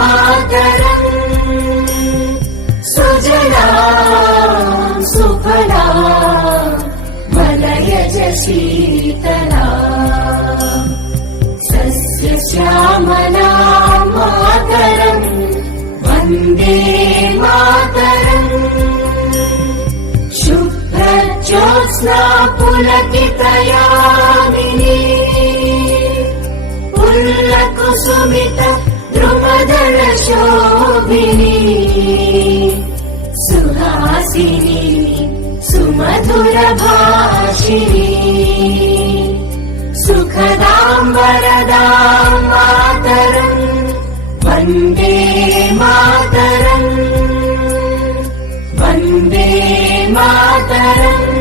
मातरम् सुजलां सुफलां मलयज शीतलां सस्यश्यामलां मातरम् वन्दे मातरम् शुभ्रज्योत्स्ना पुलकितयामिनी पुल्लकुसुमित द्रुमदल शोभिनी सुहासिनी सुमधुर भाषिणी सुखदां वरदां मातरम् वन्दे मातरम् वन्दे मातरम्।